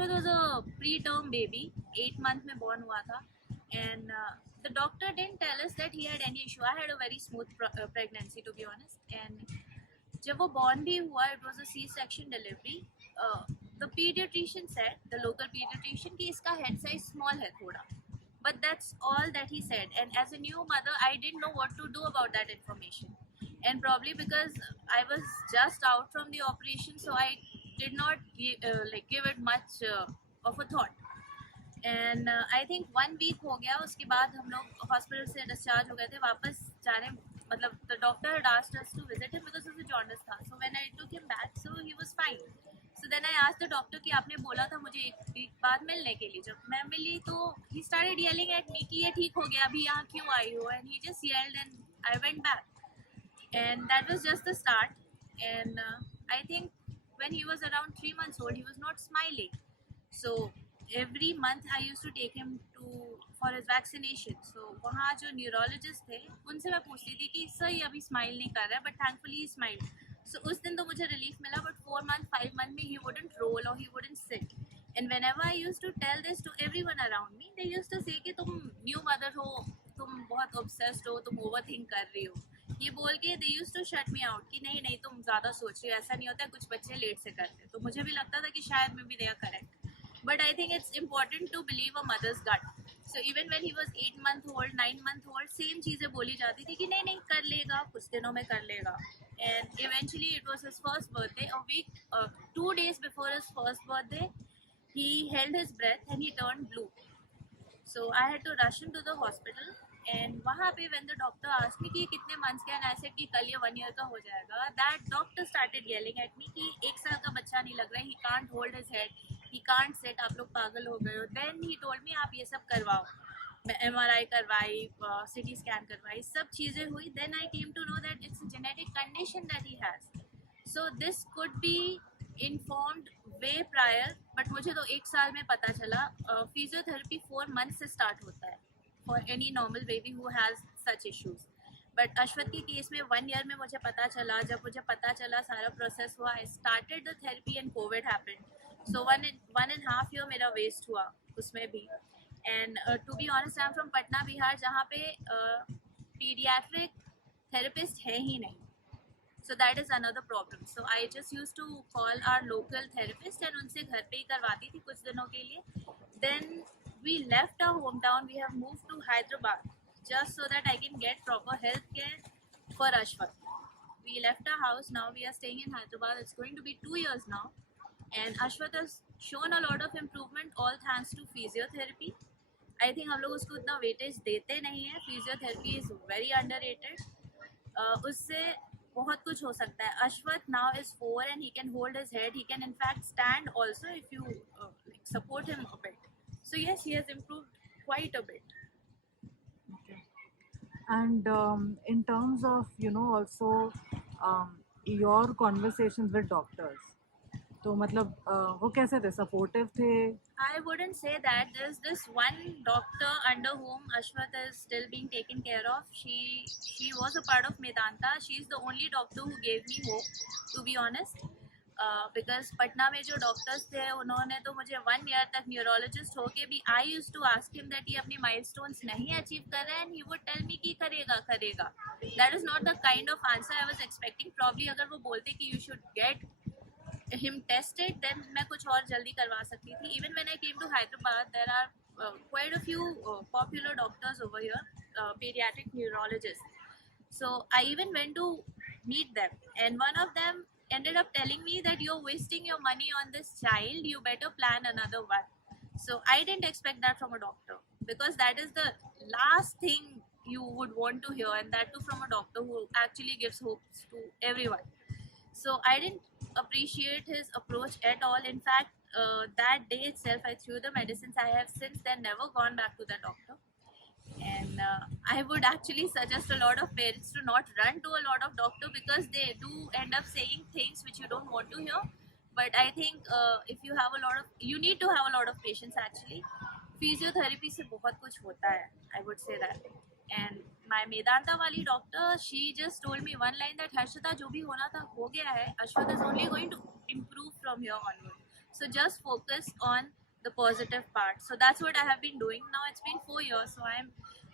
Ashwath was a preterm baby, 8 month में born हुआ था, and the doctor didn't tell us that he had any issue. I had a very smooth pregnancy, to be honest, and जब वो born भी हुआ, it was a C-section delivery. The pediatrician said, the local pediatrician, कि इसका head size small है थोड़ा, but that's all that he said. And as a new mother, I didn't know what to do about that information, and probably because I was just out from the operation, so I did not give it much of a thought. And I think 1 week हो गया, उसके बाद हम लोग hospital से discharge हो गए थे, वापस जाने मतलब the doctor had asked us to visit him because उसे जॉन्डिस था. So when I took him back, so he was fine. So then I asked the doctor कि आपने बोला था मुझे 1 वीक बाद मिलने के लिए. जब मैं मिली तो he started yelling at me कि ये ठीक हो गया, अभी यहाँ क्यों आई हो, and he just yelled and I went back. And that was just the start. And I think when he was around 3 months old, he was not smiling. So every month I used to take him for his vaccination. So वहाँ जो neurologist थे उनसे मैं पूछती थी कि sir ये अभी smile नहीं कर रहा है, but thankfully he smiled. So उस दिन तो मुझे relief मिला, but 4 month 5 month में he wouldn't roll or he wouldn't sit. And whenever I used to tell this to everyone around me, they used to say कि तुम new mother हो, तुम बहुत obsessed हो, तुम overthink कर रही हो, ये बोल के they used to shut me out कि नहीं नहीं तुम ज़्यादा सोच रही हो, ऐसा नहीं होता है, कुछ बच्चे लेट से करते. तो मुझे भी लगता था कि शायद may be they are correct. But I think it's important to believe a mother's gut. So even when he was 8 month old, 9 month old, same चीज़ें बोली जाती थी कि नहीं नहीं कर लेगा, कुछ दिनों में कर लेगा. And eventually it was his first birthday. A week, 2 days before his first birthday, he held his breath and he turned blue. So I had to rush him to the hospital. And वहाँ पे when the doctor asked me कि कितने months के, and I said कि कल ये 1 year का हो जाएगा, that doctor started yelling at me कि 1 साल का बच्चा नहीं लग रहा है, he can't hold his head, he can't sit, आप लोग पागल हो गए हो. Then he told me आप ये सब करवाओ. मैं MRI करवाई, CT scan करवाई, सब चीज़ें हुई. Then I came to know that it's a genetic condition that he has. So this could be informed way prior, but मुझे तो 1 साल में पता चला. Physiotherapy 4 months से start होता है for any normal baby who has such issues. But अश्वत के केस में 1 year में मुझे पता चला. जब मुझे पता चला, सारा प्रोसेस हुआ, I started the therapy and COVID happened. So 1.5 year मेरा waste हुआ उसमें भी. And to be honest, I'm from Patna, Bihar, जहाँ पे pediatric therapist है ही नहीं. So that is another problem. So I just used to call our local therapist and उनसे घर पे ही करवाती थी कुछ दिनों के लिए. Then we left our hometown. We have moved to Hyderabad just so that I can get proper health care for Ashwath. We left our house. Now we are staying in Hyderabad. It's going to be 2 years now. And Ashwath has shown a lot of improvement, all thanks to physiotherapy. I think हम लोग उसको उतना weightage देते नहीं हैं. Physiotherapy is very underrated. उससे बहुत कुछ हो सकता है. Ashwath now is 4 and he can hold his head. He can in fact stand also if you support him a bit. So yes, he has improved quite a bit. Okay. And in terms of also your conversations with doctors, तो मतलब वो कैसे थे, supportive थे? I wouldn't say that. There's this one doctor under whom Ashwath is still being taken care of. She was a part of Medanta. She's the only doctor who gave me hope, to be honest. Because Patna में जो doctors थे उन्होंने तो मुझे 1 year तक neurologist होके भी I used to ask him that ये अपनी माइलस्टोन्स नहीं अचीव कर रहे हैं, and he would tell me कि करेगा. That is not the kind of answer I was expecting. Probably अगर वो बोलते कि you should get him tested, then मैं कुछ और जल्दी करवा सकती थी. Even when I came to Hyderabad, there are quite a few popular doctors over here, pediatric neurologists. So I even went to meet them, and one of them ended up telling me that you're wasting your money on this child, you better plan another one. So I didn't expect that from a doctor, because that is the last thing you would want to hear, and that too from a doctor who actually gives hopes to everyone. So I didn't appreciate his approach at all. In fact, that day itself I threw the medicines. I have since then never gone back to the doctor. And I would actually suggest a lot of parents to not run to a lot of doctor, because they do end up saying things which you don't want to hear. But I think if you have you need to have a lot of patience actually. Physiotherapy से बहुत कुछ होता है, I would say that. And my Medanta wali doctor, she just told me one line that Harshita, जो भी होना था हो गया है. Ashwath is only going to improve from here onward. So just focus on the positive part. So that's what I have been doing. Now it's been 4 years, so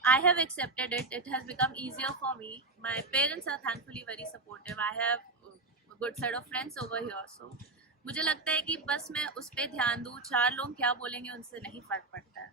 I have accepted it. It has become easier for me. My parents are thankfully very supportive. I have a good set of friends over here. So मुझे लगता है कि बस मैं उस पर ध्यान दूँ, चार लोग क्या बोलेंगे उनसे नहीं फर्क पड़ता है.